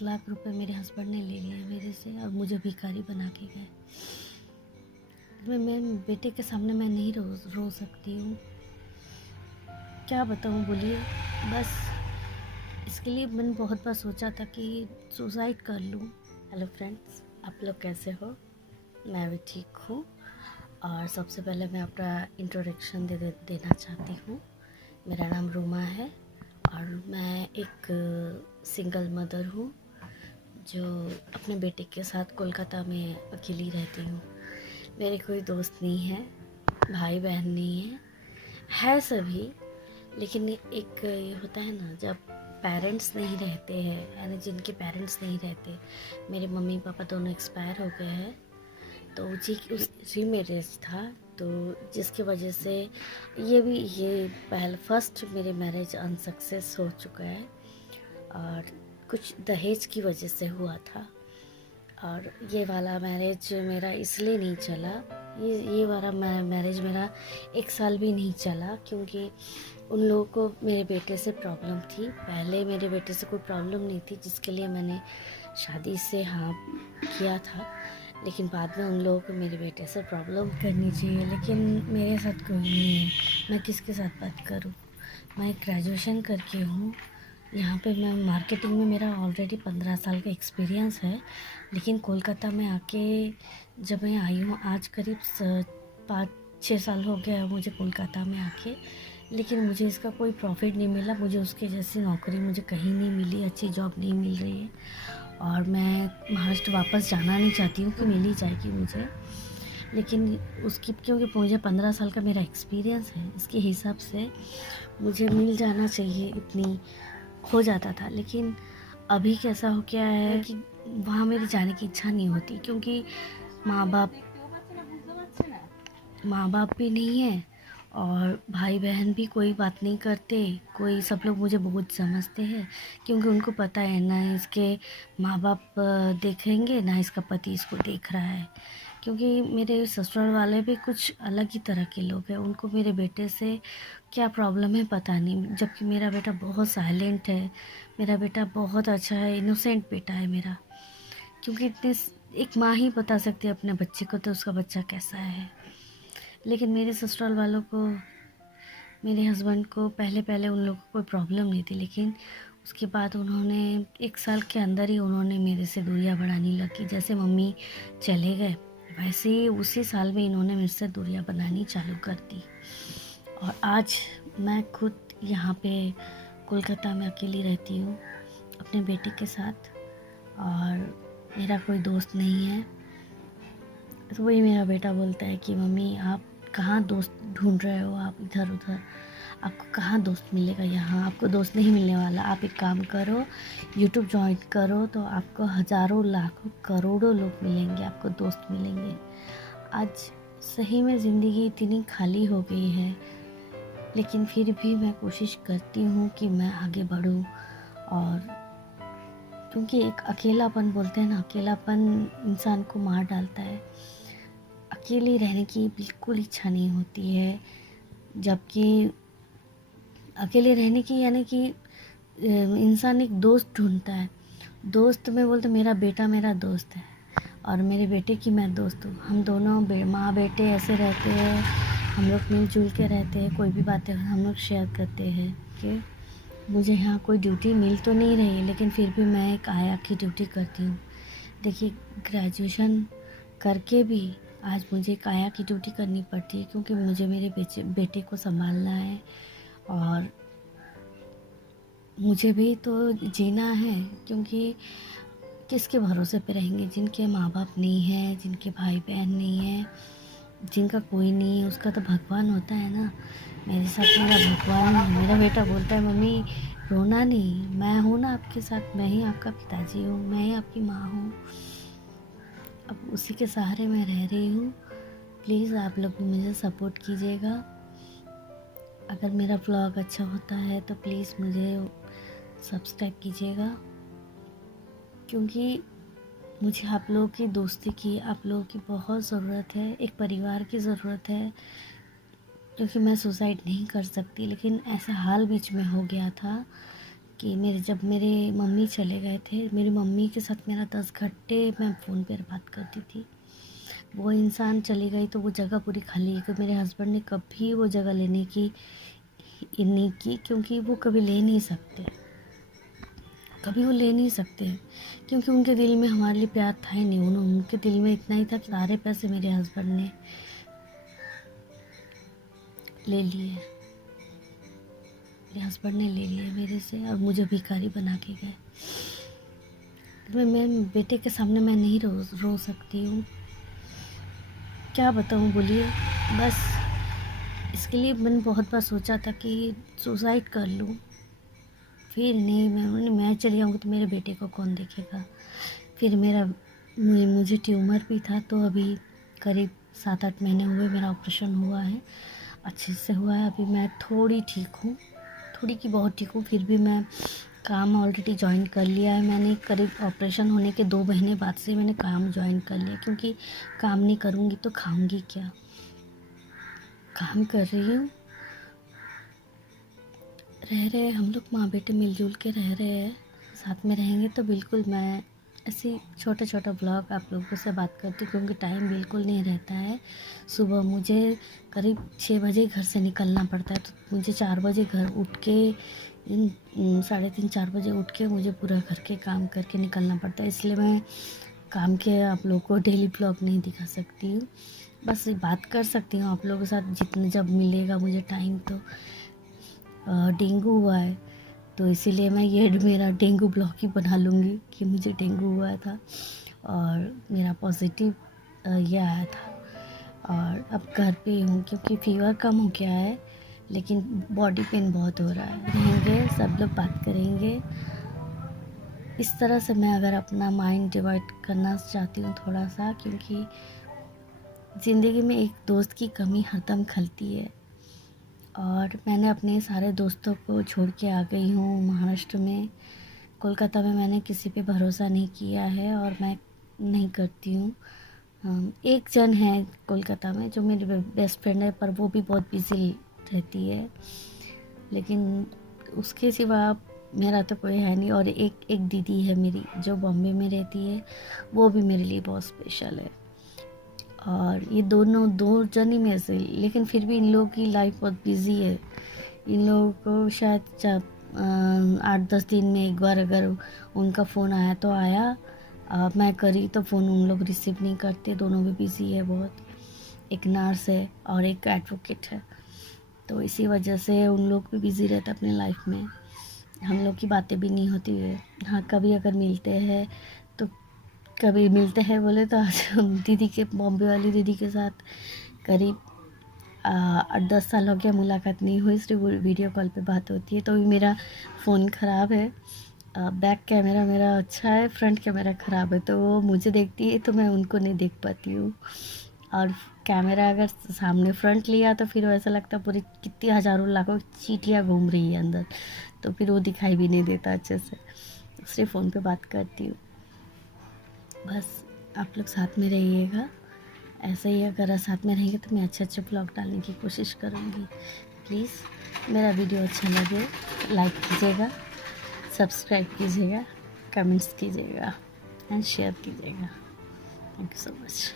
7 लाख रुपए मेरे हस्बैंड ने ले लिए मेरे से और मुझे भिखारी बना के गए। मैं बेटे के सामने मैं नहीं रो सकती हूँ, क्या बताऊँ बोलिए। बस इसके लिए मैंने बहुत बार सोचा था कि सुसाइड कर लूँ। हेलो फ्रेंड्स, आप लोग कैसे हो? मैं भी ठीक हूँ। और सबसे पहले मैं अपना इंट्रोडक्शन देना चाहती हूँ। मेरा नाम रूमा है और मैं एक सिंगल मदर हूँ जो अपने बेटे के साथ कोलकाता में अकेली रहती हूँ। मेरे कोई दोस्त नहीं है, भाई बहन नहीं है सभी, लेकिन एक ये होता है ना, जब पेरेंट्स नहीं रहते हैं, यानी जिनके पेरेंट्स नहीं रहते। मेरे मम्मी पापा दोनों एक्सपायर हो गए हैं, तो उस रीमैरिज था, तो जिसकी वजह से ये फर्स्ट मेरे मैरिज अनसक्सेस हो चुका है और कुछ दहेज की वजह से हुआ था। और ये वाला मैरिज मेरा इसलिए नहीं चला, ये वाला मैरिज मेरा 1 साल भी नहीं चला, क्योंकि उन लोगों को मेरे बेटे से प्रॉब्लम थी। पहले मेरे बेटे से कोई प्रॉब्लम नहीं थी, जिसके लिए मैंने शादी से हाँ किया था, लेकिन बाद में उन लोगों को मेरे बेटे से प्रॉब्लम करनी चाहिए, लेकिन मेरे साथ कोई नहीं है। मैं किसके साथ बात करूं? मैं ग्रेजुएशन करके हूँ यहाँ पे। मैं मार्केटिंग में मेरा ऑलरेडी 15 साल का एक्सपीरियंस है, लेकिन कोलकाता में आके जब मैं आई हूँ, आज करीब 5-6 साल हो गया मुझे कोलकाता में आके, लेकिन मुझे इसका कोई प्रॉफिट नहीं मिला। मुझे उसके जैसी नौकरी मुझे कहीं नहीं मिली, अच्छी जॉब नहीं मिल रही है और मैं महाराष्ट्र वापस जाना नहीं चाहती हूँ कि मिल ही जाएगी मुझे, लेकिन उसकी क्योंकि मुझे 15 साल का मेरा एक्सपीरियंस है, इसके हिसाब से मुझे मिल जाना चाहिए, इतनी हो जाता था। लेकिन अभी कैसा हो गया है कि वहाँ मेरी जाने की इच्छा नहीं होती, क्योंकि माँ बाप भी नहीं है और भाई बहन भी कोई बात नहीं करते, कोई सब लोग मुझे बहुत समझते हैं, क्योंकि उनको पता है ना इसके माँ बाप देखेंगे ना इसका पति इसको देख रहा है। क्योंकि मेरे ससुराल वाले भी कुछ अलग ही तरह के लोग हैं, उनको मेरे बेटे से क्या प्रॉब्लम है पता नहीं, जबकि मेरा बेटा बहुत साइलेंट है, मेरा बेटा बहुत अच्छा है, इनोसेंट बेटा है मेरा। क्योंकि इतने एक माँ ही बता सकती है अपने बच्चे को तो उसका बच्चा कैसा है। लेकिन मेरे ससुराल वालों को, मेरे हस्बैंड को पहले उन लोगों को कोई प्रॉब्लम नहीं थी, लेकिन उसके बाद उन्होंने 1 साल के अंदर ही उन्होंने मेरे से दूरियां बढ़ाने लगी। जैसे मम्मी चले गए, वैसे ही उसी साल में इन्होंने मेरे से दूरियां बनानी चालू कर दी। और आज मैं खुद यहाँ पे कोलकाता में अकेली रहती हूँ अपने बेटे के साथ, और मेरा कोई दोस्त नहीं है। तो वही मेरा बेटा बोलता है कि मम्मी आप कहाँ दोस्त ढूंढ रहे हो, आप इधर उधर, आपको कहाँ दोस्त मिलेगा, यहाँ आपको दोस्त नहीं मिलने वाला। आप एक काम करो, यूट्यूब ज्वाइन करो, तो आपको हज़ारों लाखों करोड़ों लोग मिलेंगे, आपको दोस्त मिलेंगे। आज सही में ज़िंदगी इतनी खाली हो गई है, लेकिन फिर भी मैं कोशिश करती हूँ कि मैं आगे बढ़ूँ। और क्योंकि एक अकेलापन बोलते हैं ना, अकेलापन इंसान को मार डालता है। अकेली रहने की बिल्कुल इच्छा नहीं होती है, जबकि अकेले रहने की यानी कि इंसान एक दोस्त ढूंढता है। दोस्त में बोलते मेरा बेटा मेरा दोस्त है और मेरे बेटे की मैं दोस्त हूँ। हम दोनों माँ बेटे ऐसे रहते हैं, हम लोग मिलजुल के रहते हैं, कोई भी बातें हम लोग शेयर करते हैं। कि मुझे यहाँ कोई ड्यूटी मिल तो नहीं रही, लेकिन फिर भी मैं एक आया की ड्यूटी करती हूँ। देखिए, ग्रेजुएशन करके भी आज मुझे एक आया की ड्यूटी करनी पड़ती है, क्योंकि मुझे मेरे बेटे को संभालना है और मुझे भी तो जीना है। क्योंकि किसके भरोसे पे रहेंगे? जिनके माँ बाप नहीं है, जिनके भाई बहन नहीं है, जिनका कोई नहीं है, उसका तो भगवान होता है ना। मेरे साथ मेरा भगवान है। मेरा बेटा बोलता है मम्मी रोना नहीं, मैं हूँ ना आपके साथ, मैं ही आपका पिताजी हूँ, मैं ही आपकी माँ हूँ। अब उसी के सहारे मैं रह रही हूँ। प्लीज़ आप लोग मुझे सपोर्ट कीजिएगा। अगर मेरा व्लॉग अच्छा होता है तो प्लीज़ मुझे सब्सक्राइब कीजिएगा, क्योंकि मुझे आप लोगों की दोस्ती की, आप लोगों की बहुत ज़रूरत है, एक परिवार की ज़रूरत है। क्योंकि मैं सुसाइड नहीं कर सकती, लेकिन ऐसा हाल बीच में हो गया था कि जब मेरे मम्मी चले गए थे, मेरी मम्मी के साथ मेरा 10 घंटे मैं फ़ोन पर बात करती थी। वो इंसान चली गई तो वो जगह पूरी खाली है, क्योंकि मेरे हस्बैंड ने कभी वो जगह लेने की नहीं की, क्योंकि वो कभी ले नहीं सकते, कभी वो ले नहीं सकते, क्योंकि उनके दिल में हमारे लिए प्यार था ही नहीं। उनके दिल में इतना ही था कि सारे पैसे मेरे हस्बैंड ने ले लिए, मेरे हस्बैंड ने ले लिए मेरे से, और मुझे भिखारी बना के गए। मैं बेटे के सामने मैं नहीं रो सकती हूँ, क्या बताऊँ बोलिए। बस इसके लिए मैंने बहुत बार सोचा था कि सुसाइड कर लूँ, फिर नहीं, मैं चली जाऊँगी तो मेरे बेटे को कौन देखेगा। फिर मुझे ट्यूमर भी था, तो अभी करीब 7-8 महीने हुए मेरा ऑपरेशन हुआ है, अच्छे से हुआ है। अभी मैं थोड़ी ठीक हूँ, थोड़ी की बहुत ठीक हूँ। फिर भी मैं काम ऑलरेडी ज्वाइन कर लिया है मैंने, करीब ऑपरेशन होने के 2 महीने बाद से मैंने काम ज्वाइन कर लिया, क्योंकि काम नहीं करूँगी तो खाऊंगी क्या। काम कर रही हूँ, रह रहे हम लोग माँ बेटे मिलजुल के रह रहे हैं, साथ में रहेंगे तो बिल्कुल मैं ऐसे छोटा छोटा ब्लॉग आप लोगों से बात करती हूँ, क्योंकि टाइम बिल्कुल नहीं रहता है। सुबह मुझे करीब 6 बजे घर से निकलना पड़ता है, तो मुझे 4 बजे घर उठ के 3:30-4 बजे उठ के मुझे पूरा घर के काम करके निकलना पड़ता है, इसलिए मैं काम के आप लोगों को डेली ब्लॉग नहीं दिखा सकती हूँ। बस बात कर सकती हूँ आप लोगों के साथ जितने जब मिलेगा मुझे टाइम। तो डेंगू हुआ है, तो इसीलिए मैं ये मेरा डेंगू ब्लॉग ही बना लूँगी कि मुझे डेंगू हुआ था और मेरा पॉजिटिव ये आया था, और अब घर पे हूँ, क्योंकि फीवर कम हो गया है, लेकिन बॉडी पेन बहुत हो रहा है। रहेंगे सब लोग, बात करेंगे। इस तरह से मैं अगर अपना माइंड डिवाइड करना चाहती हूँ थोड़ा सा, क्योंकि ज़िंदगी में एक दोस्त की कमी हरदम खलती है, और मैंने अपने सारे दोस्तों को छोड़ के आ गई हूँ महाराष्ट्र में। कोलकाता में मैंने किसी पे भरोसा नहीं किया है, और मैं नहीं करती हूँ। एक जन है कोलकाता में जो मेरी बेस्ट फ्रेंड है, पर वो भी बहुत बिजी रहती है, लेकिन उसके सिवा मेरा तो कोई है नहीं। और एक दीदी है मेरी जो बॉम्बे में रहती है, वो भी मेरे लिए बहुत स्पेशल है। और ये दो जन ही में से, लेकिन फिर भी इन लोगों की लाइफ बहुत बिजी है। इन लोगों को शायद 8-10 दिन में एक बार अगर उनका फ़ोन आया तो आया, मैं करी तो फ़ोन उन लोग रिसीव नहीं करते, दोनों भी बिज़ी है बहुत। एक नर्स है और एक एडवोकेट है, तो इसी वजह से उन लोग भी बिज़ी रहते अपने लाइफ में। हम लोग की बातें भी नहीं होती है। हाँ, कभी अगर मिलते हैं तो कभी मिलते हैं बोले तो आज हम दीदी के, बॉम्बे वाली दीदी के साथ करीब 8-10 साल हो गया मुलाकात नहीं हुई, सिर्फ वीडियो कॉल पे बात होती है। तो भी मेरा फ़ोन ख़राब है, बैक कैमरा मेरा अच्छा है, फ्रंट कैमरा ख़राब है, तो वो मुझे देखती है तो मैं उनको नहीं देख पाती हूँ। और कैमरा अगर सामने फ्रंट लिया तो फिर ऐसा लगता पूरी कितनी हज़ारों लाखों चींटियाँ घूम रही है अंदर, तो फिर वो दिखाई भी नहीं देता अच्छे से, सिर्फ फ़ोन पे बात करती हूँ। बस आप लोग साथ में रहिएगा, ऐसे ही अगर साथ में रहेंगे तो मैं अच्छे ब्लॉग डालने की कोशिश करूँगी। प्लीज़ मेरा वीडियो अच्छा लगे लाइक कीजिएगा, सब्सक्राइब कीजिएगा, कमेंट्स कीजिएगा एंड शेयर कीजिएगा। Thank you so much.